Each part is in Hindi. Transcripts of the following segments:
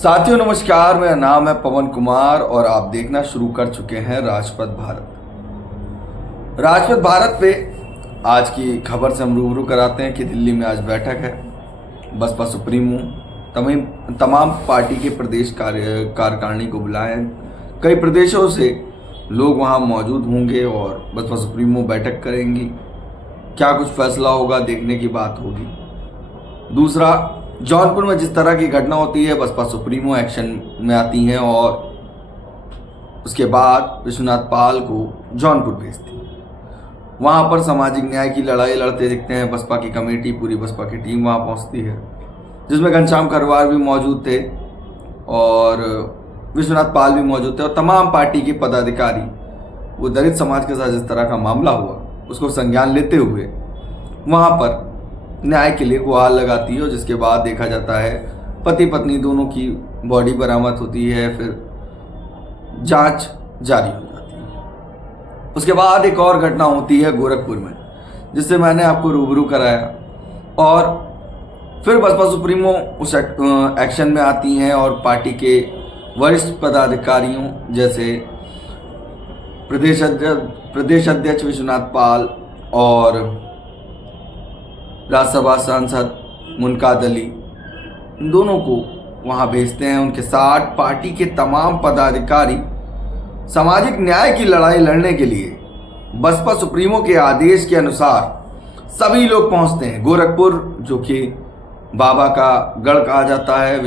साथियों नमस्कार, मेरा नाम है पवन कुमार और आप देखना शुरू कर चुके हैं राजपथ भारत। राजपथ भारत पे आज की खबर से हम रूबरू कराते हैं कि दिल्ली में आज बैठक है। बसपा सुप्रीमो तमाम पार्टी के प्रदेश कार्यकारिणी को बुलाए हैं। कई प्रदेशों से लोग वहां मौजूद होंगे और बसपा सुप्रीमो बैठक करेंगी। क्या कुछ फैसला होगा, देखने की बात होगी। दूसरा, जौनपुर में जिस तरह की घटना होती है, बसपा सुप्रीमो एक्शन में आती हैं और उसके बाद विश्वनाथ पाल को जौनपुर भेजती है। वहाँ पर सामाजिक न्याय की लड़ाई लड़ते दिखते हैं। बसपा की कमेटी, पूरी बसपा की टीम वहाँ पहुँचती है, जिसमें घनश्याम खरवार भी मौजूद थे और विश्वनाथ पाल भी मौजूद थे और तमाम पार्टी के पदाधिकारी वो दलित समाज के साथ जिस तरह का मामला हुआ उसको संज्ञान लेते हुए वहाँ पर न्याय के लिए गुहार लगाती है। और जिसके बाद देखा जाता है पति पत्नी दोनों की बॉडी बरामद होती है, फिर जांच जारी हो जाती है। उसके बाद एक और घटना होती है गोरखपुर में, जिससे मैंने आपको रूबरू कराया। और फिर बसपा सुप्रीमो उस एक्शन में आती हैं और पार्टी के वरिष्ठ पदाधिकारियों जैसे प्रदेश अध्यक्ष विश्वनाथ पाल और राज्यसभा सांसद मुनकाद अली, इन दोनों को वहां भेजते हैं। उनके साथ पार्टी के तमाम पदाधिकारी सामाजिक न्याय की लड़ाई लड़ने के लिए बसपा सुप्रीमो के आदेश के अनुसार सभी लोग पहुंचते हैं। गोरखपुर, जो कि बाबा का गढ़ कहा जाता है,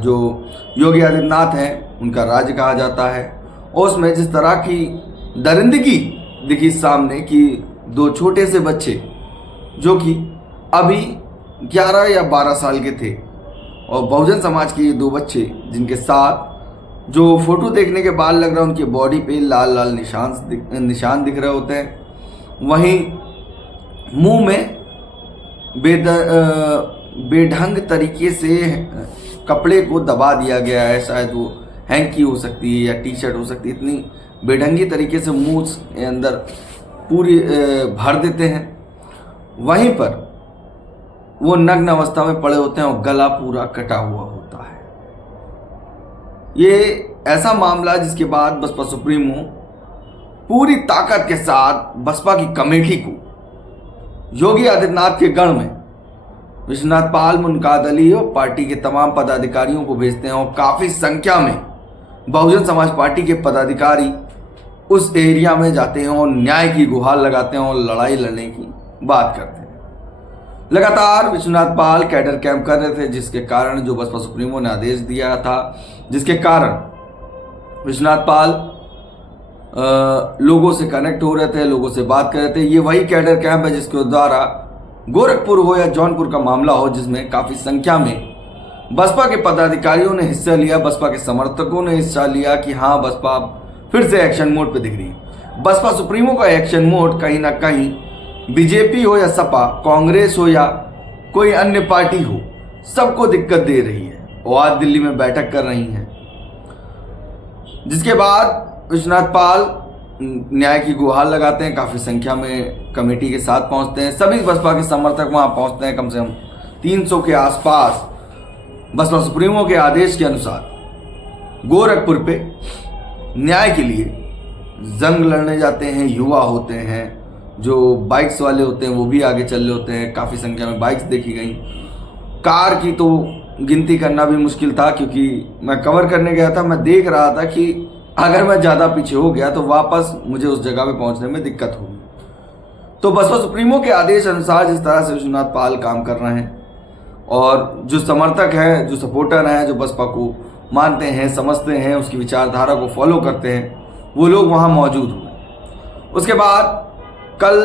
जो योगी आदित्यनाथ हैं उनका राज्य कहा जाता है, और उसमें जिस तरह की दरिंदगी दिखी सामने कि दो छोटे से बच्चे जो कि अभी 11 या 12 साल के थे और बहुजन समाज के ये दो बच्चे, जिनके साथ जो फोटो देखने के बाद लग रहा है उनकी बॉडी पे लाल लाल निशान दिख रहे होते हैं। वहीं मुंह में बेढंग तरीके से कपड़े को दबा दिया गया है। शायद वो हैंकी हो सकती है या टी शर्ट हो सकती है। इतनी बेढंगी तरीके से मुंह के अंदर पूरी भर देते हैं। वहीं पर वो नग्न अवस्था में पड़े होते हैं और गला पूरा कटा हुआ होता है। ये ऐसा मामला जिसके बाद बसपा सुप्रीमो पूरी ताकत के साथ बसपा की कमेटी को योगी आदित्यनाथ के गढ़ में विश्वनाथ पाल, मुनकाद अली और पार्टी के तमाम पदाधिकारियों को भेजते हैं। और काफी संख्या में बहुजन समाज पार्टी के पदाधिकारी उस एरिया में जाते हैं और न्याय की गुहार लगाते हैं और लड़ाई लड़ने की बात करते हैं। लगातार विश्वनाथ पाल कैडर कैंप कर रहे थे, जिसके कारण जो बसपा सुप्रीमो ने आदेश दिया था, जिसके कारण विश्वनाथ पाल लोगों से कनेक्ट हो रहे थे, लोगों से बात कर रहे थे। ये वही कैडर कैंप है जिसके द्वारा गोरखपुर हो या जौनपुर का मामला हो, जिसमें काफी संख्या में बसपा के पदाधिकारियों ने हिस्सा लिया, बसपा के समर्थकों ने हिस्सा लिया कि हाँ, बसपा फिर से एक्शन मोड पे दिख रही है। बसपा सुप्रीमो का एक्शन मोड कहीं ना कहीं बीजेपी हो या सपा, कांग्रेस हो या कोई अन्य पार्टी हो, सबको दिक्कत दे रही है। वो आज दिल्ली में बैठक कर रही हैं, जिसके बाद विश्वनाथ पाल न्याय की गुहार लगाते हैं। काफी संख्या में कमेटी के साथ पहुंचते हैं। सभी बसपा के समर्थक वहां पहुंचते हैं। कम से कम 300 के आसपास बसपा सुप्रीमो के आदेश के अनुसार गोरखपुर पे न्याय के लिए जंग लड़ने जाते हैं। युवा होते हैं, जो बाइक्स वाले होते हैं वो भी आगे चल रहे होते हैं। काफ़ी संख्या में बाइक्स देखी गई। कार की तो गिनती करना भी मुश्किल था, क्योंकि मैं कवर करने गया था। मैं देख रहा था कि अगर मैं ज़्यादा पीछे हो गया तो वापस मुझे उस जगह पे पहुंचने में दिक्कत होगी। तो बसपा सुप्रीमो के आदेश अनुसार जिस तरह से विश्वनाथ पाल काम कर रहे हैं और जो समर्थक हैं, जो सपोर्टर हैं, जो बसपा को मानते हैं, समझते हैं, उसकी विचारधारा को फॉलो करते हैं, वो लोग वहाँ मौजूद हुए। उसके बाद कल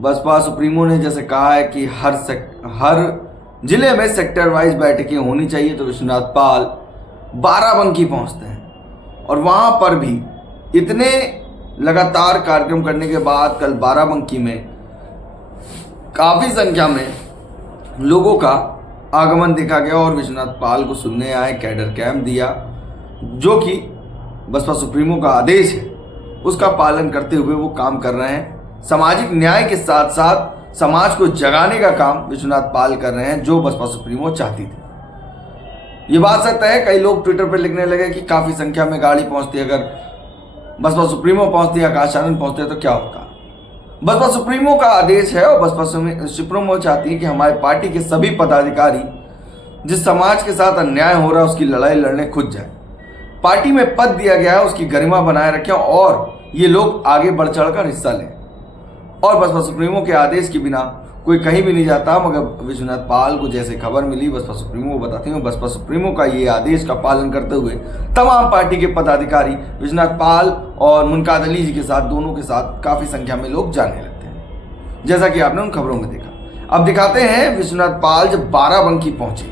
बसपा सुप्रीमो ने जैसे कहा है कि हर जिले में सेक्टर वाइज बैठकें होनी चाहिए, तो विश्वनाथ पाल बाराबंकी पहुंचते हैं और वहां पर भी इतने लगातार कार्यक्रम करने के बाद कल बाराबंकी में काफी संख्या में लोगों का आगमन देखा गया और विश्वनाथ पाल को सुनने आए। कैडर कैंप दिया, जो कि बसपा सुप्रीमो का आदेश है, उसका पालन करते हुए वो काम कर रहे हैं। सामाजिक न्याय के साथ साथ समाज को जगाने का काम विश्वनाथ पाल कर रहे हैं, जो बसपा सुप्रीमो चाहती थी। ये बात सत्य है। कई लोग ट्विटर पर लिखने लगे कि काफी संख्या में गाड़ी पहुंचती है, अगर बसपा सुप्रीमो पहुंचती है, आकाश आनंद पहुंचते तो क्या होता। बसपा सुप्रीमो का आदेश है और बसपा सुप्रीमो चाहती है कि हमारी पार्टी के सभी पदाधिकारी जिस समाज के साथ अन्याय हो रहा है उसकी लड़ाई लड़ने खुद जाए। पार्टी में पद दिया गया है उसकी गरिमा बनाए रखें और ये लोग आगे बढ़ चढ़कर हिस्सा लें। और बसपा सुप्रीमो के आदेश के बिना कोई कहीं भी नहीं जाता। मगर विश्वनाथ पाल को जैसे खबर मिली, बसपा सुप्रीमो को बताती हूँ, बसपा सुप्रीमो का ये आदेश का पालन करते हुए तमाम पार्टी के पदाधिकारी विश्वनाथ पाल और मुनकाद अली जी के साथ, दोनों के साथ काफी संख्या में लोग जाने लगते हैं, जैसा कि आपने उन खबरों में देखा। अब दिखाते हैं विश्वनाथ पाल जब बाराबंकी पहुंचे।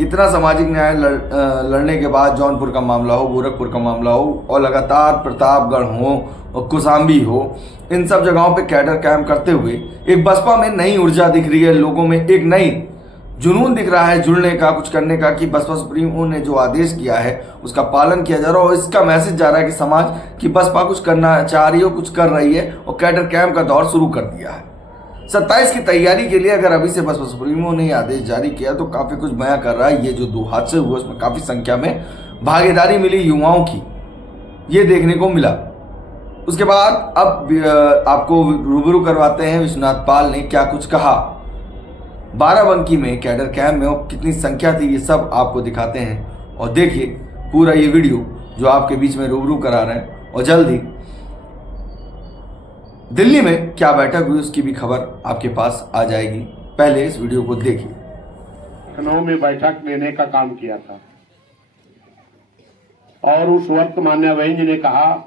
इतना सामाजिक न्याय लड़ने के बाद जौनपुर का मामला हो, गोरखपुर का मामला हो और लगातार प्रतापगढ़ हो और कुसाम्बी हो, इन सब जगहों पे कैडर कैंप करते हुए एक बसपा में नई ऊर्जा दिख रही है, लोगों में एक नई जुनून दिख रहा है जुड़ने का, कुछ करने का, कि बसपा सुप्रीमो ने जो आदेश किया है उसका पालन किया जा रहा है। और इसका मैसेज जा रहा है कि समाज की बसपा कुछ करना चाह रही हो, कुछ कर रही है और कैडर कैंप का दौर शुरू कर दिया है। 27 की तैयारी के लिए अगर अभी से बसपा सुप्रीमो ने आदेश जारी किया तो काफी कुछ बयां कर रहा है। ये जो 2 हादसे हुए उसमें काफी संख्या में भागीदारी मिली युवाओं की, ये देखने को मिला। उसके बाद अब आपको रूबरू करवाते हैं विश्वनाथ पाल ने क्या कुछ कहा। बाराबंकी में कैडर कैंप में कितनी संख्या थी, ये सब आपको दिखाते हैं और देखिए पूरा ये वीडियो जो आपके बीच में रूबरू करा रहे हैं। और जल्द ही दिल्ली में क्या बैठक हुई उसकी भी खबर आपके पास आ जाएगी। पहले इस वीडियो को देखिए। लखनऊ में बैठक लेने का काम किया था और उस वक्त माननीय बहन जी ने कहा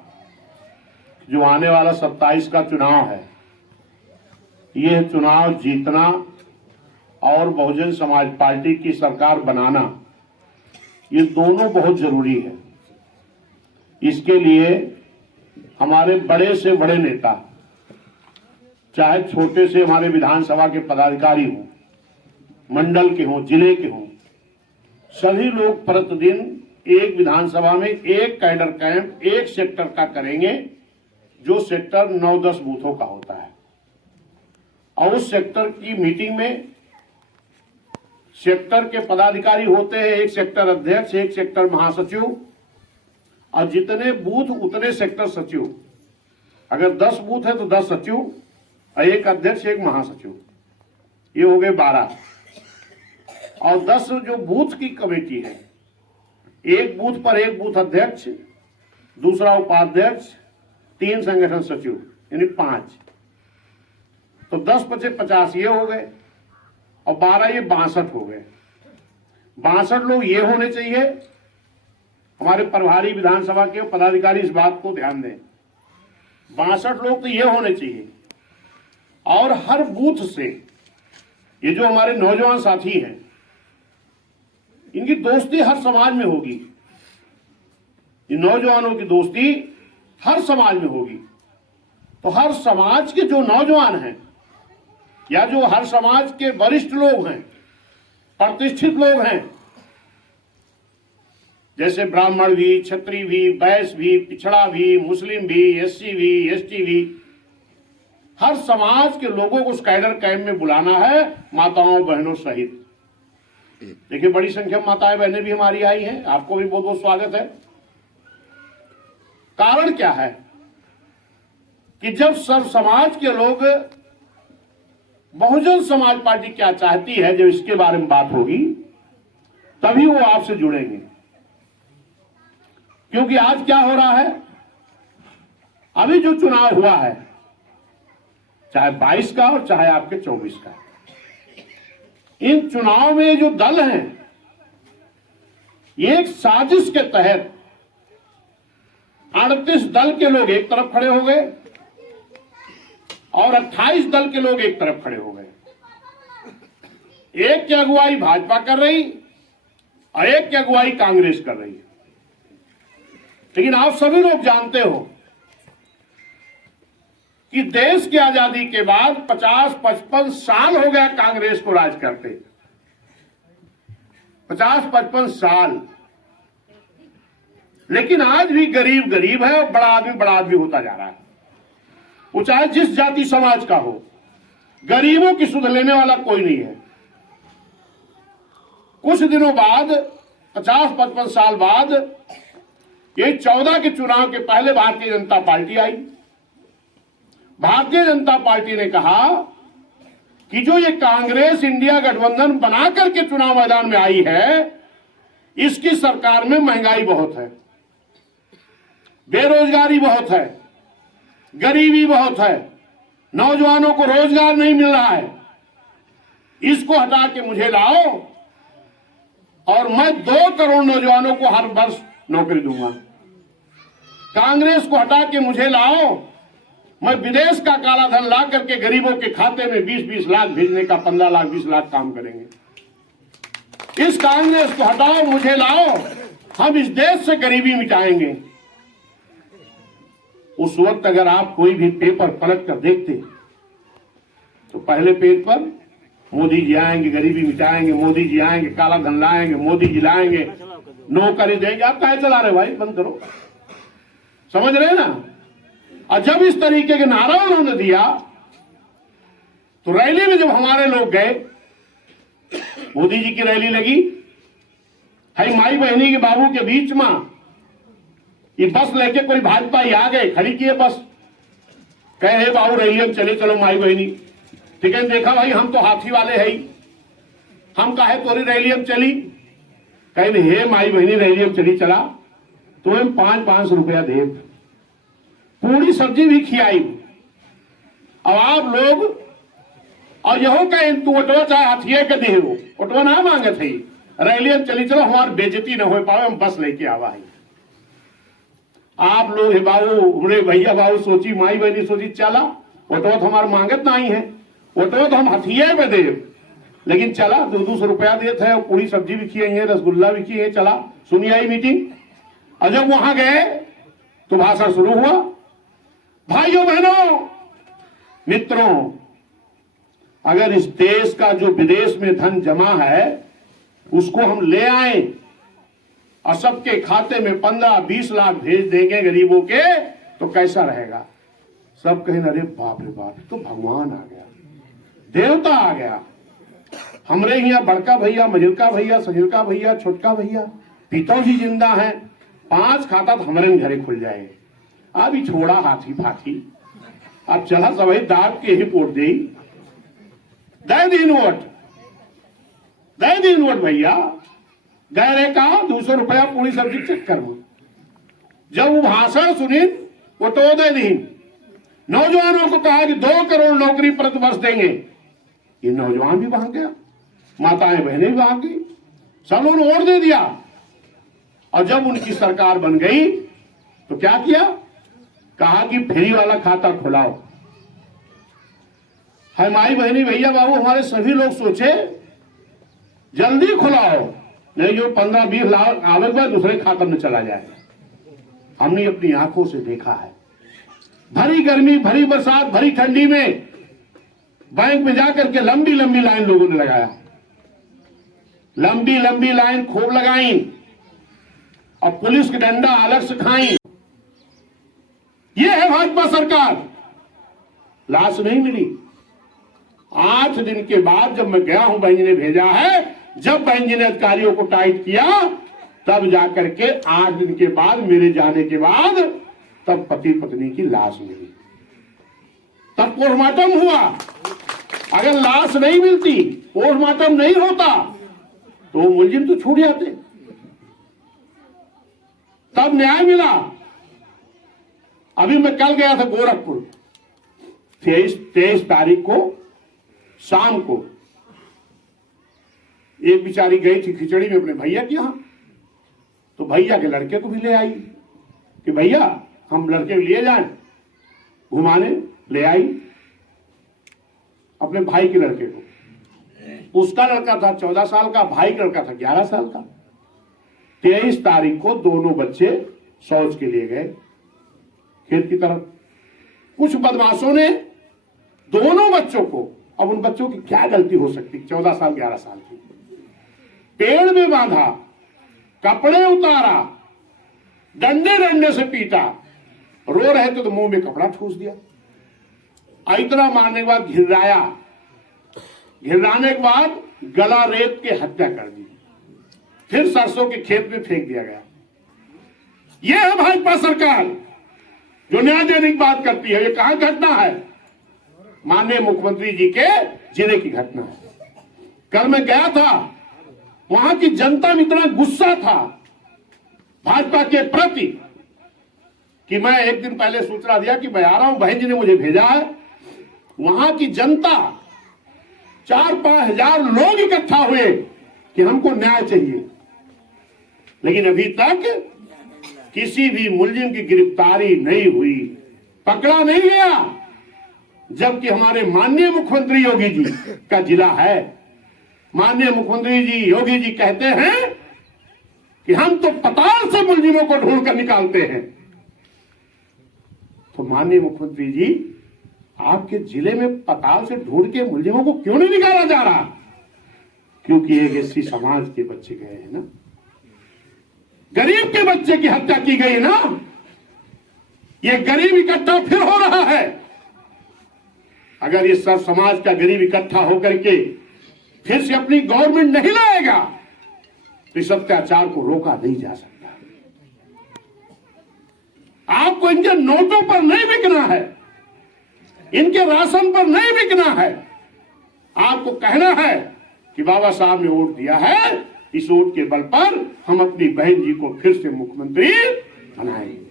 जो आने वाला 27 का चुनाव है, यह चुनाव जीतना और बहुजन समाज पार्टी की सरकार बनाना, ये दोनों बहुत जरूरी है। इसके लिए हमारे बड़े से बड़े नेता, चाहे छोटे से हमारे विधानसभा के पदाधिकारी हों, मंडल के हों, जिले के हों, सभी लोग प्रतिदिन एक विधानसभा में एक कैडर कैंप एक सेक्टर का करेंगे, जो सेक्टर 9-10 बूथों का होता है। और उस सेक्टर की मीटिंग में सेक्टर के पदाधिकारी होते हैं, एक सेक्टर अध्यक्ष, एक सेक्टर महासचिव और जितने बूथ उतने सेक्टर सचिव। अगर 10 बूथ है तो 10 सचिव और एक अध्यक्ष, एक महासचिव, ये हो गए 12। और 10 जो बूथ की कमेटी है, एक बूथ पर एक बूथ अध्यक्ष, दूसरा उपाध्यक्ष, 3 संगठन सचिव, यानी 5। तो 10 बचे 50 ये हो गए और 12 ये 62 हो गए। 62 लोग ये होने चाहिए। हमारे प्रभारी विधानसभा के पदाधिकारी इस बात को ध्यान दें, 62 लोग तो ये होने चाहिए। और हर बूथ से ये जो हमारे नौजवान साथी हैं, इनकी दोस्ती हर समाज में होगी। इन नौजवानों की दोस्ती हर समाज में होगी। तो हर समाज के जो नौजवान हैं या जो हर समाज के वरिष्ठ लोग हैं, प्रतिष्ठित लोग हैं, जैसे ब्राह्मण भी, क्षत्रिय भी, वैश्य भी, पिछड़ा भी, मुस्लिम भी, एससी भी, एसटी भी, हर समाज के लोगों को उस कैडर कैंप में बुलाना है, माताओं बहनों सहित। देखिए बड़ी संख्या में माताएं बहनें भी हमारी आई हैं, आपको भी बहुत बहुत स्वागत है। कारण क्या है कि जब सब समाज के लोग, बहुजन समाज पार्टी क्या चाहती है, जब इसके बारे में बात होगी तभी वो आपसे जुड़ेंगे। क्योंकि आज क्या हो रहा है, अभी जो चुनाव हुआ है, चाहे 22 का और चाहे आपके 24 का, इन चुनाव में जो दल हैं, ये एक साजिश के तहत 38 दल के लोग एक तरफ खड़े हो गए और 28 दल के लोग एक तरफ खड़े हो गए। एक की अगुवाई भाजपा कर रही और एक की अगुवाई कांग्रेस कर रही है। लेकिन आप सभी लोग जानते हो कि देश की आजादी के बाद 50-55 साल हो गया कांग्रेस को राज करते, 50-55 साल। लेकिन आज भी गरीब गरीब है और बड़ा आदमी होता जा रहा है। वो चाहे जिस जाति समाज का हो, गरीबों की सुध लेने वाला कोई नहीं है। कुछ दिनों बाद 50-55 साल बाद ये 14 के चुनाव के पहले भारतीय जनता पार्टी आई। भारतीय जनता पार्टी ने कहा कि जो ये कांग्रेस इंडिया गठबंधन बना करके चुनाव मैदान में आई है, इसकी सरकार में महंगाई बहुत है, बेरोजगारी बहुत है, गरीबी बहुत है, नौजवानों को रोजगार नहीं मिल रहा है, इसको हटा के मुझे लाओ और मैं 2 करोड़ नौजवानों को हर वर्ष नौकरी दूंगा। कांग्रेस को हटा के मुझे लाओ, मैं विदेश का काला धन ला करके गरीबों के खाते में 20-20 लाख भेजने का 15 लाख 20 लाख काम करेंगे। इस कांग्रेस को हटाओ, मुझे लाओ, हम इस देश से गरीबी मिटाएंगे। उस वक्त अगर आप कोई भी पेपर पलट कर देखते तो पहले पेज पर मोदी जी आएंगे, गरीबी मिटाएंगे, मोदी जी आएंगे, काला धन लाएंगे, मोदी जी लाएंगे, नौकरी देंगे। आप काहे चला रहे भाई, बंद करो। समझ रहे ना? और जब इस तरीके के नारा उन्होंने दिया तो रैली में जब हमारे लोग गए, मोदी जी की रैली लगी है, माई बहनी के बाबू के बीच में ये बस लेके कोई भाजपा ही आ गए, खड़ी किए बस, कहे हे बाबू रैली में चले चलो माई बहनी। ठीक है, देखा भाई हम तो हाथी वाले है, हम काहे तोरी रैली में चली, कहे हे माई बहनी रैली में चली चला, तुम्हें 500 रुपया दे, पूरी सब्जी भी खिलाई। अब आप लोग और यहो कहे तू ऑटो चाहे हाथिये के दे, ऑटो ना मांगे थे, रैली में चली चलो, हमारी बेइज्जती न हो पावे, हम बस लेके आवा है। आप लोग हे बाबू, हमरे भैया बाबू सोची, माई बहनी सोची, चला ऑटो तो हमारे मांगत नहीं है, ऑटो तो हम हथिये पे दे, लेकिन चला 200 रुपया देते हैं, पूरी सब्जी भी खिए हैं, रसगुल्ला भी खिए, चला सुनी आई मीटिंग। और जब वहां गए तो भाषण शुरू हुआ। भाइयों बहनों मित्रों, अगर इस देश का जो विदेश में धन जमा है उसको हम ले आए और सबके खाते में 15-20 लाख भेज देंगे गरीबों के, तो कैसा रहेगा? सब कहें अरे बाप रे बाप, तो भगवान आ गया, देवता आ गया। हमरे यहाँ बड़का भैया, मझिलका भैया, सझिलका भैया, छोटका भैया, पिताजी जिंदा हैं, 5 खाता तो हमारे घरे खुल जाए। अभी छोड़ा हाथी फाथी, अब चला सभी दाब के ही पोट दे दिन वोट, दे दिन वोट भैया। गए रे कहा 200 रुपया पूरी सब्जी चक्कर में। जब वो भाषण सुनी वो तो दे दी, नौजवानों को कहा कि 2 करोड़ नौकरी प्रतिवर्ष देंगे। ये नौजवान भी भाग गया, माताएं बहनें भी भाग गई, सब लोगों ने वोट दे दिया। और जब उनकी सरकार बन गई तो क्या किया? कहा कि फ्री वाला खाता खुलाओ। है माई बहनी भैया बाबू, हमारे सभी लोग सोचे जल्दी खुलाओ, नहीं जो 15-20 लाख आवे बाद दूसरे खाते में चला जाए। हमने अपनी आंखों से देखा है, भरी गर्मी, भरी बरसात, भरी ठंडी में बैंक में जाकर के लंबी लंबी लाइन लोगों ने लगाया, लंबी लंबी लाइन खूब लगाई और पुलिस के डंडा अलग से खाई। ये है भाजपा सरकार। लाश नहीं मिली। 8 दिन के बाद जब मैं गया हूं, बहन जी ने भेजा है, जब बहन जी ने अधिकारियों को टाइट किया तब जाकर के 8 दिन के बाद, मेरे जाने के बाद, तब पति पत्नी की लाश मिली, तब पोस्टमार्टम हुआ। अगर लाश नहीं मिलती, पोस्टमार्टम नहीं होता तो मुलजिम तो छूट जाते, तब न्याय मिला। अभी मैं कल गया था गोरखपुर, 23 तारीख को शाम को एक बेचारी गई थी खिचड़ी में अपने भैया के यहां, तो भैया के लड़के को भी ले आई कि भैया हम लड़के को लिए जाएं घुमाने, ले आई अपने भाई के लड़के को। उसका लड़का था 14 साल का, भाई का लड़का था 11 साल का। 23 तारीख को दोनों बच्चे शौच के लिए गए खेत की तरफ। कुछ बदमाशों ने दोनों बच्चों को, अब उन बच्चों की क्या गलती हो सकती, 14 साल 11 साल की, पेड़ में बांधा, कपड़े उतारा, डंडे डंडे से पीटा, रो रहे थे तो मुंह में कपड़ा ठूस दिया, इतना मारने के बाद घिराया, घिराने के बाद गला रेत के हत्या कर दी। फिर सरसों के खेत में फेंक दिया गया। यह है भाजपा सरकार जो न्याय देने की बात करती है। ये कहां घटना है? माननीय मुख्यमंत्री जी के जिले की घटना है। कल मैं गया था, वहां की जनता में इतना गुस्सा था भाजपा के प्रति कि मैं एक दिन पहले सूचना दिया कि मैं आ रहा हूं, बहन जी ने मुझे भेजा है। वहां की जनता 4-5 हजार लोग इकट्ठा हुए कि हमको न्याय चाहिए, लेकिन अभी तक किसी भी मुलजिम की गिरफ्तारी नहीं हुई, पकड़ा नहीं गया। जबकि हमारे माननीय मुख्यमंत्री योगी जी का जिला है। माननीय मुख्यमंत्री जी योगी जी कहते हैं कि हम तो पताल से मुलजिमों को ढूंढ कर निकालते हैं। तो माननीय मुख्यमंत्री जी, आपके जिले में पताल से ढूंढ के मुलजिमों को क्यों नहीं निकाला जा रहा? क्योंकि एक एससी समाज के बच्चे गए हैं ना, गरीब के बच्चे की हत्या की गई ना। ये गरीब इकट्ठा फिर हो रहा है। अगर ये सब समाज का गरीब इकट्ठा होकर के फिर से अपनी गवर्नमेंट नहीं लाएगा तो इस अत्याचार को रोका नहीं जा सकता। आपको इनके नोटों पर नहीं बिकना है, इनके राशन पर नहीं बिकना है। आपको कहना है कि बाबा साहब ने वोट दिया है, इस वोट के बल पर हम अपनी बहन जी को फिर से मुख्यमंत्री बनाएंगे।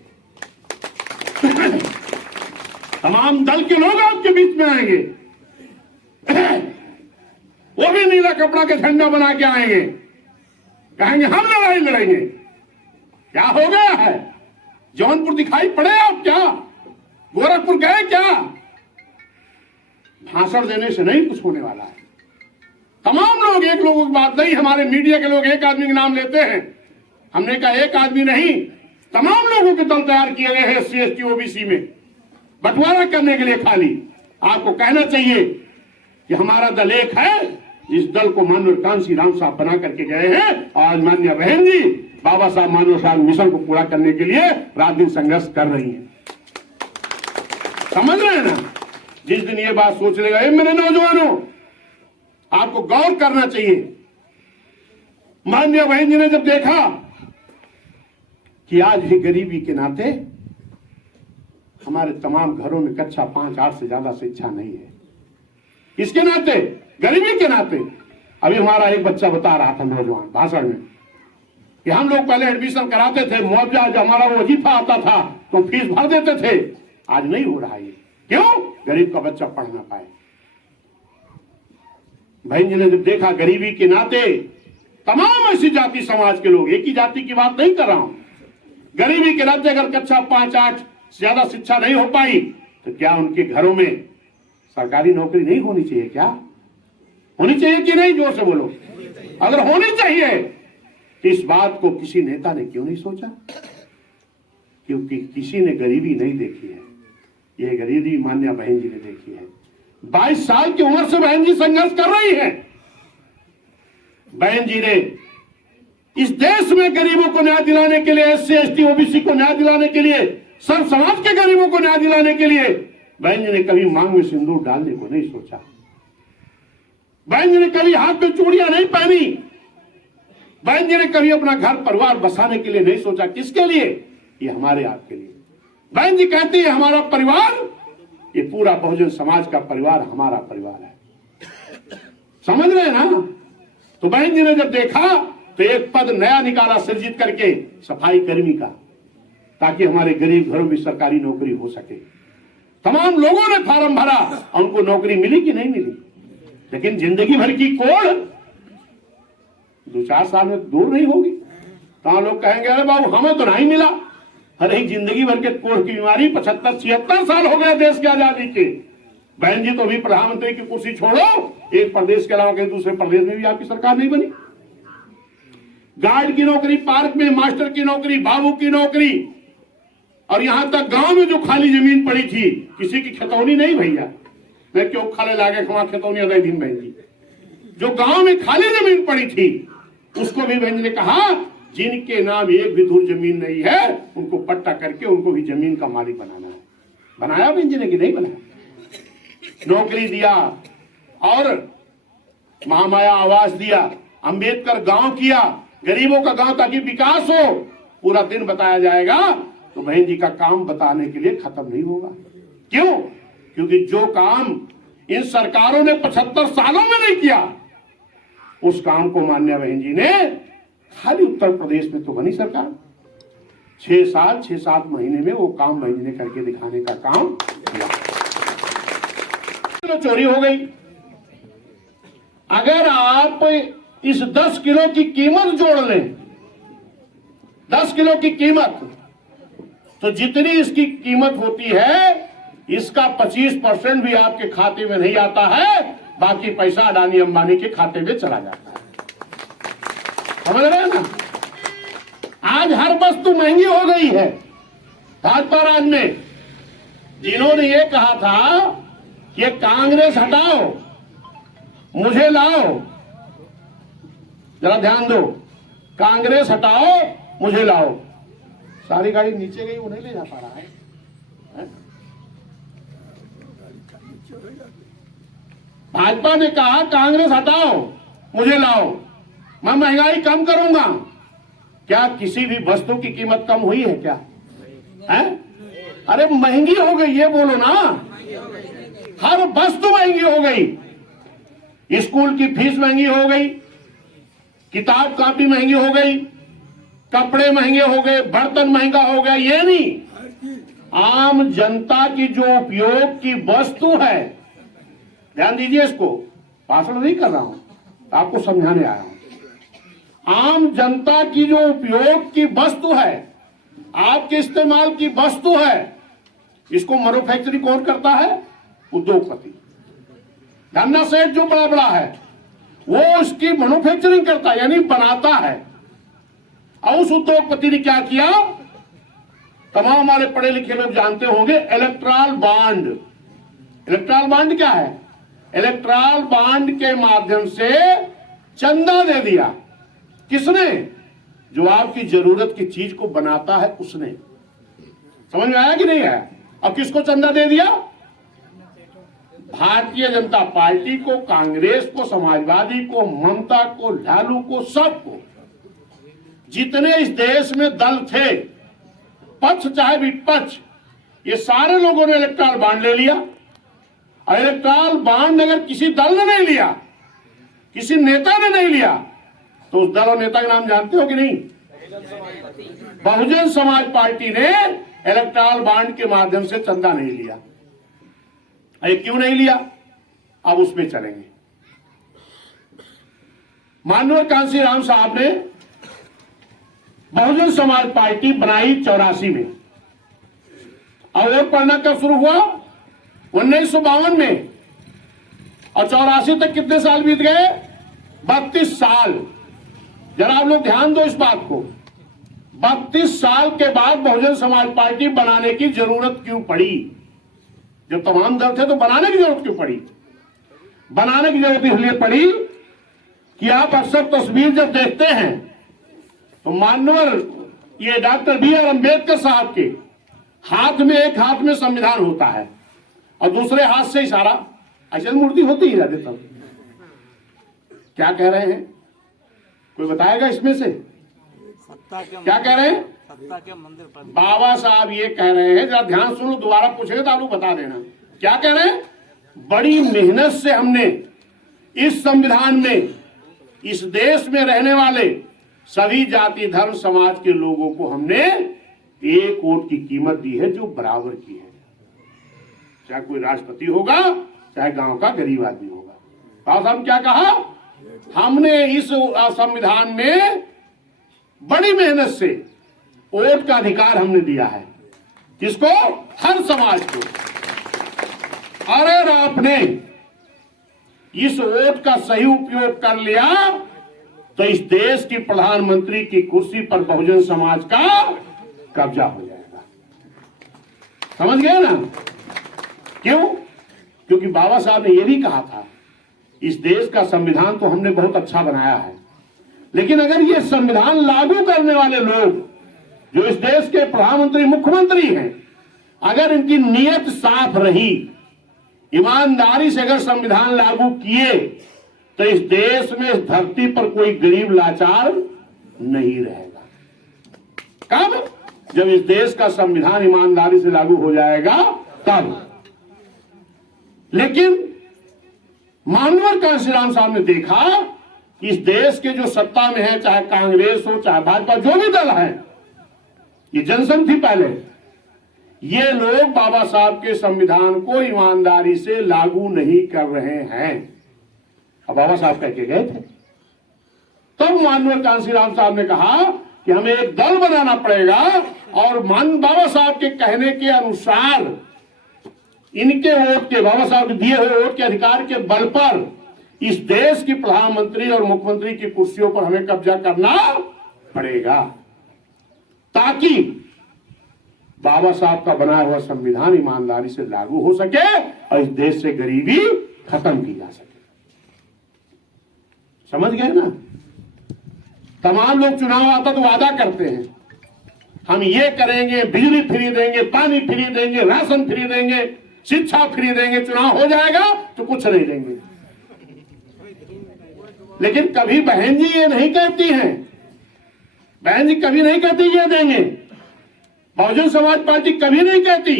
तमाम दल के लोग आपके बीच में आएंगे, वो भी नीला कपड़ा के झंडा बना के आएंगे, कहेंगे हम लड़ाई लड़ेंगे। क्या हो गया है? जौनपुर दिखाई पड़े आप क्या? गोरखपुर गए क्या? भाषण देने से नहीं कुछ होने वाला है। तमाम लोग, एक लोगों की बात नहीं, हमारे मीडिया के लोग एक आदमी के नाम लेते हैं। हमने कहा एक आदमी नहीं, तमाम लोगों के दल तैयार किए गए हैं SC ST OBC में बंटवारा करने के लिए। खाली आपको कहना चाहिए कि हमारा दल एक है। इस दल को माननीय कांसी राम साहब बना करके गए हैं। आज माननीय बहन जी बाबा साहब मानव साहब मिशन को पूरा करने के लिए रात दिन संघर्ष कर रही हैं। समझ रहे हैं ना? जिस दिन ये बात सोच लेगा, मेरे नौजवानों, आपको गौर करना चाहिए। माननीय बहन जी ने जब देखा कि आज भी गरीबी के नाते हमारे तमाम घरों में कक्षा 5-8 से ज्यादा शिक्षा नहीं है, इसके नाते, गरीबी के नाते, अभी हमारा एक बच्चा बता रहा था नौजवान भाषण में कि हम लोग पहले एडमिशन कराते थे, मुआवजा जो हमारा वजीफा आता था तो फीस भर देते थे, आज नहीं हो रहा है। क्यों? गरीब का बच्चा पढ़ ना पाए। बहन जी ने जब देखा गरीबी के नाते तमाम ऐसी जाति समाज के लोग, एक ही जाति की बात नहीं कर रहा हूं, गरीबी के नाते अगर कक्षा 5-8 से ज्यादा शिक्षा नहीं हो पाई तो क्या उनके घरों में सरकारी नौकरी नहीं होनी चाहिए? क्या होनी चाहिए कि नहीं? जोर से बोलो। अगर होनी चाहिए तो इस बात को किसी नेता ने क्यों नहीं सोचा? क्योंकि किसी ने गरीबी नहीं देखी है। ये गरीबी मान्या बहन जी ने देखी है। 22 साल की उम्र से बहन जी संघर्ष कर रही है। बहन जी ने इस देश में गरीबों को न्याय दिलाने के लिए, SC ST OBC को न्याय दिलाने के लिए, सब समाज के गरीबों को न्याय दिलाने के लिए बहन जी ने कभी मांग में सिंदूर डालने को नहीं सोचा। बहन जी ने कभी हाथ में चूड़ियां नहीं पहनी। बहन जी ने कभी अपना घर परिवार बसाने के लिए नहीं सोचा। किसके लिए? ये हमारे आपके लिए। बहन जी कहती है हमारा परिवार, ये पूरा बहुजन समाज का परिवार हमारा परिवार है। समझ रहे हैं ना? तो बहन जी ने जब देखा तो एक पद नया निकाला सृजित करके, सफाई कर्मी का, ताकि हमारे गरीब घरों में सरकारी नौकरी हो सके। तमाम लोगों ने फॉर्म भरा, उनको नौकरी मिली कि नहीं मिली? लेकिन जिंदगी भर की कोड़ 2-4 साल में दूर नहीं होगी। तो लोग कहेंगे अरे बाबू हमें तो नहीं मिला। अरे जिंदगी भर के कोड़ की बीमारी 75-76 साल हो गए देश की आजादी के। बहन जी तो अभी प्रधानमंत्री की कुर्सी छोड़ो, एक प्रदेश के अलावा कहीं दूसरे प्रदेश में भी आपकी सरकार नहीं बनी। गार्ड की नौकरी, पार्क में मास्टर की नौकरी, बाबू की नौकरी, और यहां तक गांव में जो खाली जमीन पड़ी थी, किसी की खतौनी नहीं भैया, मैं क्यों खाले लागे खमा खतौनी अदाई दिन बहन जी, जो गांव में खाली जमीन पड़ी थी उसको भी बहन जी ने कहा जिनके नाम एक भी धूर जमीन नहीं है उनको पट्टा करके उनको भी जमीन का मालिक बनाना है। बनाया बहन जी ने कि नहीं बनाया? नौकरी दिया और महामाया आवास दिया, अंबेडकर गांव किया, गरीबों का गांव ताकि विकास हो, पूरा दिन बताया जाएगा, तो बहन जी का काम बताने के लिए खत्म नहीं होगा। क्यों? क्योंकि जो काम इन सरकारों ने 75 सालों में नहीं किया, उस काम को माननीय बहन जी ने खाली उत्तर प्रदेश में तो बनी सरकार 6 साल 6-7 महीने में वो काम बहन जी ने करके दिखाने का काम किया। तो चोरी हो गई। अगर आप इस 10 किलो की कीमत जोड़ लें, 10 किलो की कीमत, तो जितनी इसकी कीमत होती है इसका 25% भी आपके खाते में नहीं आता है, बाकी पैसा अडानी अंबानी के खाते में चला जाता है। समझ रहे हैं ना? आज हर वस्तु महंगी हो गई है। भाजपा राज में जिन्होंने ये कहा था कि कांग्रेस हटाओ मुझे लाओ, जरा ध्यान दो, कांग्रेस हटाओ मुझे लाओ, सारी गाड़ी नीचे गई, वो नहीं ले जा पा रहा है। भाजपा ने कहा कांग्रेस हटाओ मुझे लाओ, मैं महंगाई कम करूंगा। क्या किसी भी वस्तु की कीमत कम हुई है क्या? है? अरे महंगी हो गई, ये बोलो ना। हर वस्तु महंगी हो गई। स्कूल की फीस महंगी हो गई, किताब कापी महंगी हो गई, कपड़े महंगे हो गए, बर्तन महंगा हो गया। ये नहीं, आम जनता की जो उपयोग की वस्तु है, ध्यान दीजिए, इसको भाषण नहीं कर रहा हूं, आपको समझाने आया हूं। आम जनता की जो उपयोग की वस्तु है, आपके इस्तेमाल की वस्तु है, इसको मैन्युफैक्चरिंग कौन करता है? उद्योगपति। धन्ना सेठ जो बड़ा बड़ा है वो उसकी मैन्युफैक्चरिंग करता है, यानी बनाता है। और उस उद्योगपति ने क्या किया? तमाम हमारे पढ़े लिखे लोग जानते होंगे इलेक्ट्रल बॉन्ड। इलेक्ट्रल बॉन्ड क्या है? इलेक्ट्रल बॉन्ड के माध्यम से चंदा दे दिया। किसने? जो आपकी जरूरत की चीज को बनाता है उसने। समझ में आया कि नहीं आया? अब किसको चंदा दे दिया? भारतीय जनता पार्टी को, कांग्रेस को, समाजवादी को, ममता को, लालू को, सबको। जितने इस देश में दल थे, पक्ष चाहे विपक्ष, ये सारे लोगों ने इलेक्ट्रल बॉन्ड ले लिया। और इलेक्ट्रल बॉन्ड अगर किसी दल ने नहीं लिया, किसी नेता ने नहीं लिया, तो उस दल और नेता का नाम जानते हो कि नहीं? बहुजन समाज पार्टी ने इलेक्ट्रल बॉन्ड के माध्यम से चंदा नहीं लिया। अरे क्यों नहीं लिया? अब उसमें चलेंगे। माननीय कांसी राम साहब ने बहुजन समाज पार्टी बनाई 84 में, और वोट पड़ना कब शुरू हुआ? 1952 में। और 84 तक कितने साल बीत गए? 32 साल। जरा आप लोग ध्यान दो इस बात को। 32 साल के बाद बहुजन समाज पार्टी बनाने की जरूरत क्यों पड़ी? जब तमाम दल थे तो बनाने की जरूरत क्यों पड़ी? बनाने की जरूरत इसलिए पड़ी कि आप अक्सर तस्वीर जब देखते हैं तो माननीय ये डॉक्टर B.R. अम्बेडकर साहब के हाथ में, एक हाथ में संविधान होता है और दूसरे हाथ से इशारा, ऐसी मूर्ति होती है ज्यादातर। क्या कह रहे हैं? कोई बताएगा इसमें से? क्या कह रहे हैं? सत्ता के मंदिर पर बाबा साहब ये कह रहे हैं, जरा ध्यान सुनो, दोबारा पूछेगा तो आप लोग बता देना। क्या कह रहे हैं? बड़ी मेहनत से हमने इस संविधान में इस देश में रहने वाले सभी जाति धर्म समाज के लोगों को हमने एक वोट की कीमत दी है, जो बराबर की है। चाहे कोई राष्ट्रपति होगा, चाहे गांव का गरीब आदमी होगा। बाबा साहब क्या कहा? हमने इस संविधान में बड़ी मेहनत से वोट का अधिकार हमने दिया है। किसको? हर समाज को। अगर आपने इस वोट का सही उपयोग कर लिया तो इस देश की प्रधानमंत्री की कुर्सी पर बहुजन समाज का कब्जा हो जाएगा। समझ गए ना? क्यों? क्योंकि बाबा साहब ने यह भी कहा था, इस देश का संविधान तो हमने बहुत अच्छा बनाया है, लेकिन अगर ये संविधान लागू करने वाले लोग जो इस देश के प्रधानमंत्री मुख्यमंत्री हैं, अगर इनकी नीयत साफ रही, ईमानदारी से अगर संविधान लागू किए, तो इस देश में, इस धरती पर कोई गरीब लाचार नहीं रहेगा। कब? जब इस देश का संविधान ईमानदारी से लागू हो जाएगा तब। लेकिन मानवर कांशीराम साहब ने देखा कि इस देश के जो सत्ता में है, चाहे कांग्रेस हो चाहे भाजपा, जो भी दल है, ये जनसंघ थी पहले, ये लोग बाबा साहब के संविधान को ईमानदारी से लागू नहीं कर रहे हैं। अब बाबा साहब कह के गए थे। तब मानवर कांशीराम साहब ने कहा कि हमें एक दल बनाना पड़ेगा और बाबा साहब के कहने के अनुसार इनके वोट के, बाबा साहब के दिए हुए वोट के अधिकार के बल पर इस देश की प्रधानमंत्री और मुख्यमंत्री की कुर्सियों पर हमें कब्जा करना पड़ेगा, ताकि बाबा साहब का बनाया हुआ संविधान ईमानदारी से लागू हो सके और इस देश से गरीबी खत्म की जा सके। समझ गए ना? तमाम लोग चुनाव आता तो वादा करते हैं, हम ये करेंगे, बिजली फ्री देंगे, पानी फ्री देंगे, राशन फ्री देंगे, शिक्षा फ्री देंगे। चुनाव हो जाएगा तो कुछ नहीं देंगे। लेकिन कभी बहन जी ये नहीं कहती हैं, बहन जी कभी नहीं कहती ये देंगे। बहुजन समाज पार्टी कभी नहीं कहती।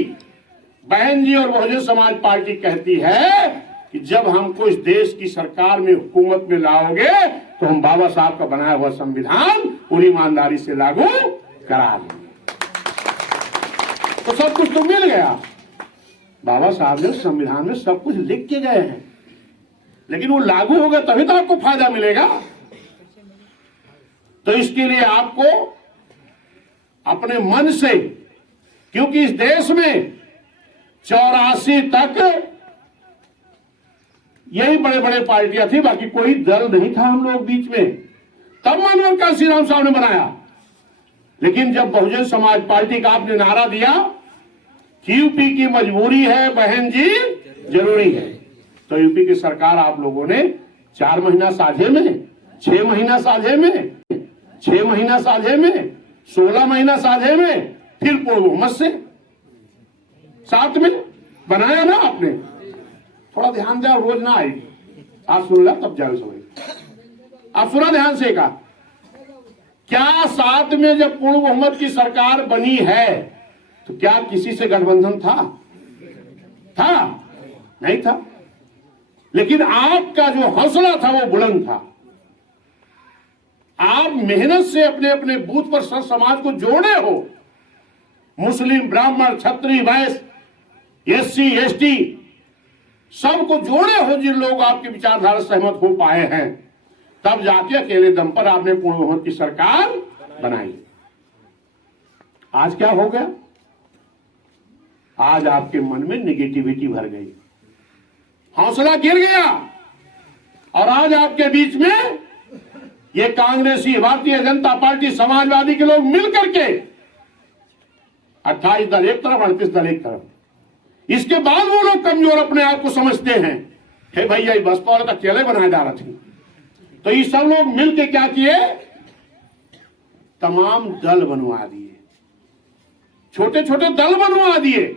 बहन जी और बहुजन समाज पार्टी कहती है कि जब हमको इस देश की सरकार में, हुकूमत में लाओगे तो हम बाबा साहब का बनाया हुआ संविधान पूरी ईमानदारी से लागू करा देंगे। तो सब कुछ तो मिल गया। बाबा साहब ने संविधान में सब कुछ लिख के गए हैं, लेकिन वो लागू होगा तभी तो आपको फायदा मिलेगा। तो इसके लिए आपको अपने मन से, क्योंकि इस देश में 84 तक यही बड़े बड़े पार्टियां थी, बाकी कोई दल नहीं था हम लोग बीच में। तब मानवर कांशीराम साहब ने बनाया। लेकिन जब बहुजन समाज पार्टी का आपने नारा दिया कि यूपी की मजबूरी है बहन जी जरूरी है, तो यूपी की सरकार आप लोगों ने 4 महीना साझे में, 6 महीना साझे में, 6 महीना साझे में, 16 महीना साझे में, फिर पूर्ण बहुमत से साथ में बनाया ना आपने। थोड़ा ध्यान दिया, रोज ना आई, आज सुन ला तब जान समझ। आप सुना ध्यान से का, क्या साथ में जब पूर्ण बहुमत की सरकार बनी है तो क्या किसी से गठबंधन था? नहीं था। लेकिन आपका जो हौसला था वो बुलंद था। आप मेहनत से अपने अपने बूथ पर सर समाज को जोड़े हो। मुस्लिम, ब्राह्मण, क्षत्रिय, वैश्य, एससी, एसटी सबको जोड़े हो। जिन लोग आपके विचारधारा सहमत हो पाए हैं, तब जाके अकेले दम पर आपने पूर्ण बहुमत की सरकार बनाई। आज क्या हो गया? आज आपके मन में नेगेटिविटी भर गई, हौसला गिर गया, और आज आपके बीच में ये कांग्रेसी, भारतीय जनता पार्टी, समाजवादी के लोग मिलकर के 28 दल एक तरफ, 38 दल एक तरफ। इसके बाद वो लोग कमजोर अपने आप को समझते हैं, हे भैया ये बसपा वाले तो अकेले बनाए जा रहे थे। तो ये सब लोग मिलके क्या किए? तमाम दल बनवा दिए, छोटे छोटे दल बनवा दिए।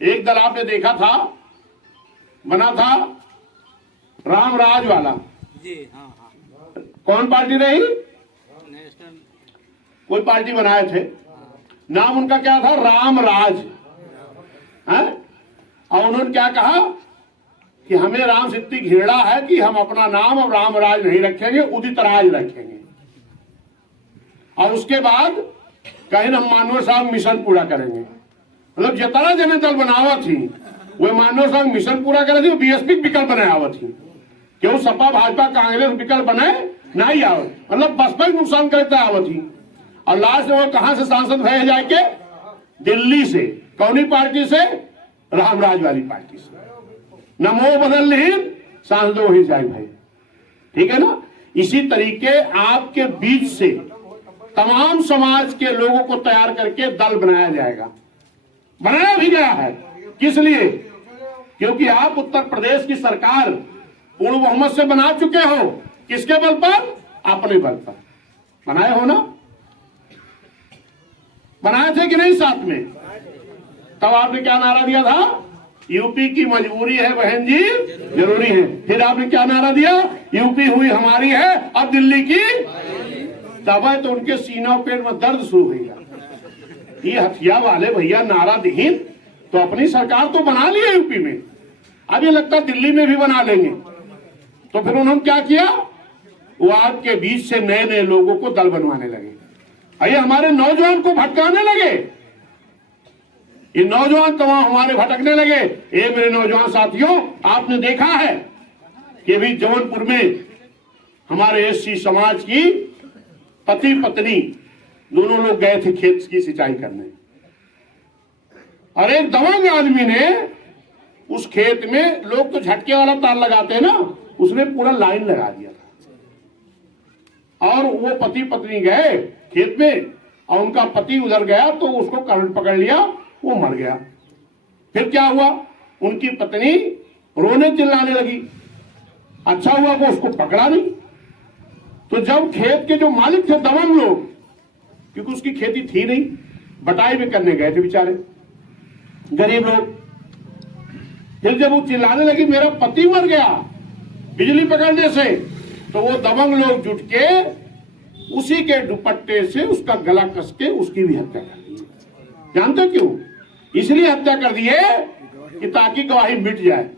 एक दल आपने देखा था, बना था रामराज वाला जी। हाँ। कौन पार्टी रही? नेशनल कोई पार्टी बनाए थे, नाम उनका क्या था? रामराज है। और उन्होंने क्या कहा कि हमें राम से इतनी घृणा है कि हम अपना नाम अब रामराज नहीं रखेंगे, उदित राज रखेंगे। और उसके बाद कहीं हम मानवर साहब मिशन पूरा करेंगे। मतलब जितना जने दल बनावा थी वो मानवर साहब मिशन पूरा करे थी, बीएसपी विकल्प बनाया हुआ थी। क्यों सपा भाजपा कांग्रेस विकल्प बने नहीं आवे, मतलब बसपा नुकसान करता आवत थी। और लास्ट में वो कहां से सांसद भय जाके? दिल्ली से। कौनी पार्टी से? रामराज वाली पार्टी से। नमो बदल नहीं, सांसद वही जाए भाई। ठीक है ना? इसी तरीके आपके बीच से तमाम समाज के लोगों को तैयार करके दल बनाया जाएगा, बनाया भी गया है। किस लिए? क्योंकि आप उत्तर प्रदेश की सरकार पूर्ण बहुमत से बना चुके हो। किसके बल पर? अपने बल पर बनाए हो ना? बनाए थे कि नहीं साथ में? तब आपने क्या नारा दिया था? यूपी की मजबूरी है बहन जी जरूरी है। फिर आपने क्या नारा दिया? यूपी हुई हमारी है, अब दिल्ली की दबे तो उनके सीना और पेट में दर्द शुरू होगा। ये हथिया वाले भैया नाराधीन तो अपनी सरकार तो बना ली है यूपी में, अब ये लगता है दिल्ली में भी बना लेंगे। तो फिर उन्होंने क्या किया, वो आपके बीच से नए नए लोगों को दल बनवाने लगे, ये हमारे नौजवान को भटकाने लगे। ये नौजवान तमाम हमारे भटकने लगे। ये मेरे नौजवान साथियों, आपने देखा है कि अभी जौनपुर में हमारे एससी समाज की पति पत्नी दोनों लोग गए थे खेत की सिंचाई करने, और एक दबंग आदमी ने उस खेत में, लोग तो झटके वाला तार लगाते हैं ना, उसने पूरा लाइन लगा दिया था। और वो पति पत्नी गए खेत में और उनका पति उधर गया तो उसको करंट पकड़ लिया, वो मर गया। फिर क्या हुआ, उनकी पत्नी रोने चिल्लाने लगी। अच्छा हुआ वो उसको पकड़ा नहीं। तो जब खेत के जो मालिक थे दबंग लोग, क्योंकि उसकी खेती थी नहीं, बटाई भी करने गए थे बेचारे गरीब लोग, फिर जब वो चिल्लाने लगी मेरा पति मर गया बिजली पकड़ने से, तो वो दबंग लोग जुट के उसी के दुपट्टे से उसका गला कस के उसकी भी हत्या कर दी। जानते क्यों? इसलिए हत्या कर दी है कि ताकि गवाही मिट जाए।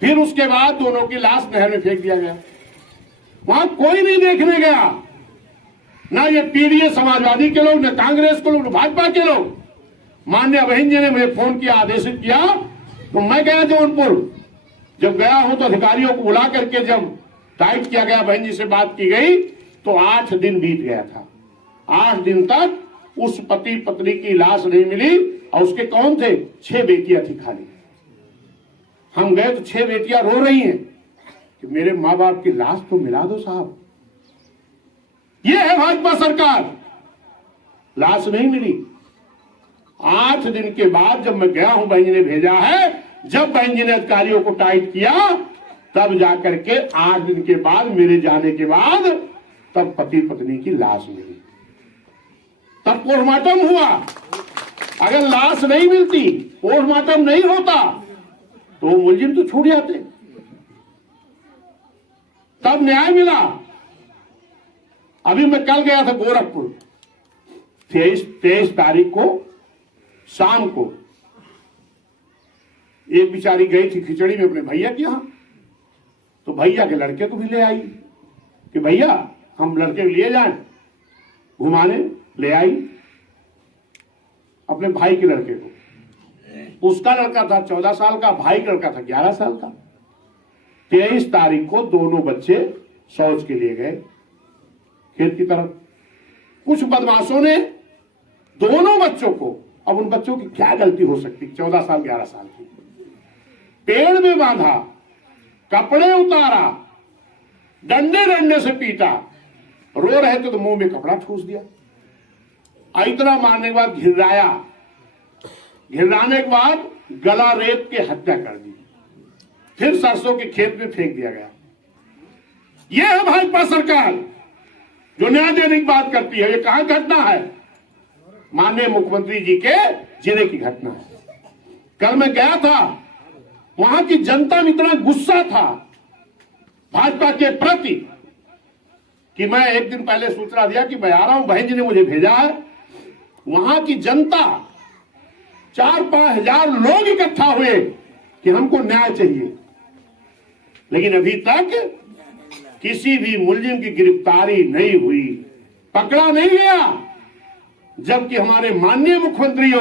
फिर उसके बाद दोनों की लाश नहर में फेंक दिया गया। वहां कोई नहीं देखने गया, ना ये पीडीए समाजवादी के लोग, न कांग्रेस के लोग, न भाजपा के लोग। माननीय बहन जी ने मुझे फोन किया, आदेशित किया, तो मैं गया जौनपुर। जब गया हूं तो अधिकारियों को बुला करके जब टाइट किया गया, बहन जी से बात की गई, तो 8 दिन बीत गया था। 8 दिन तक उस पति पत्नी की लाश नहीं मिली। और उसके कौन थे? 6 बेटियां थी खाली। हम गए तो 6 बेटियां रो रही हैं कि मेरे माँ बाप की लाश तो मिला दो साहब। ये है भाजपा सरकार। लाश नहीं मिली। 8 दिन के बाद जब मैं गया हूं, बहन जी ने भेजा है, जब बहन जी ने अधिकारियों को टाइट किया, तब जाकर के 8 दिन के बाद, मेरे जाने के बाद, तब पति पत्नी की लाश मिली। तब पोस्टमार्टम हुआ। अगर लाश नहीं मिलती, पोस्टमार्टम नहीं होता, तो वो मुलजिम तो छूट जाते। तब न्याय मिला। अभी मैं कल गया था गोरखपुर, 23 तारीख को शाम को। एक बेचारी गई थी खिचड़ी में अपने भैया के यहां, तो भैया के लड़के को भी ले आई कि भैया हम लड़के को लिए जाएं घुमाने। ले आई अपने भाई के लड़के को। उसका लड़का था 14 साल का, भाई का लड़का था 11 साल का। 23 तारीख को दोनों बच्चे शौच के लिए गए खेत की तरफ। कुछ बदमाशों ने दोनों बच्चों को, अब उन बच्चों की क्या गलती हो सकती, 14 साल 11 साल की, पेड़ में बांधा, कपड़े उतारा, डंडे डंडे से पीटा, रो रहे थे तो मुंह में कपड़ा ठूस दिया। इतना मारने के बाद घिराया, घिराने के बाद गला रेत के हत्या कर दी। फिर सरसों के खेत में फेंक दिया गया। यह है भाजपा सरकार जो न्याय देने की बात करती है। ये कहां घटना है? माननीय मुख्यमंत्री जी के जिले की घटना है। कल मैं गया था, वहां की जनता में इतना गुस्सा था भाजपा के प्रति कि मैं एक दिन पहले सूचना दिया कि मैं आ रहा हूं, बहन जी ने मुझे भेजा है। वहां की जनता 4-5 हजार लोग इकट्ठा हुए कि हमको न्याय चाहिए। लेकिन अभी तक किसी भी मुलजिम की गिरफ्तारी नहीं हुई, पकड़ा नहीं गया, जबकि हमारे माननीय मुख्यमंत्री